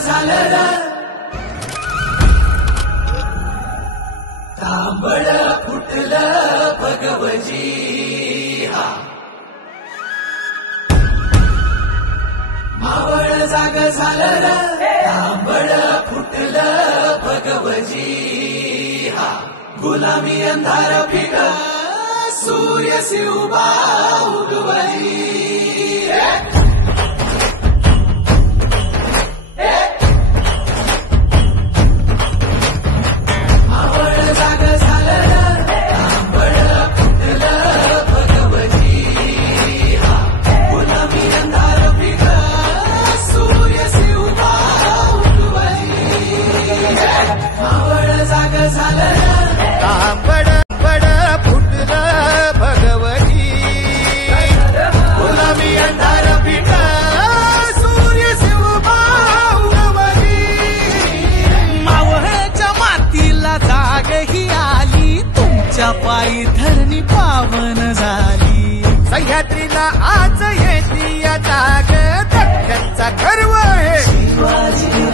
झालं र तांबड फुटलं भगवजी हा मावळ जाग झालं र तांबड फुटलं भगवजी हा गुलामी अंधार फिट सूर्य शिवबा उगवली पायी धरणी पावन झाली सह्याद्रीला आज येती या जाग दख्खनचा गर्व आहे शिवाजी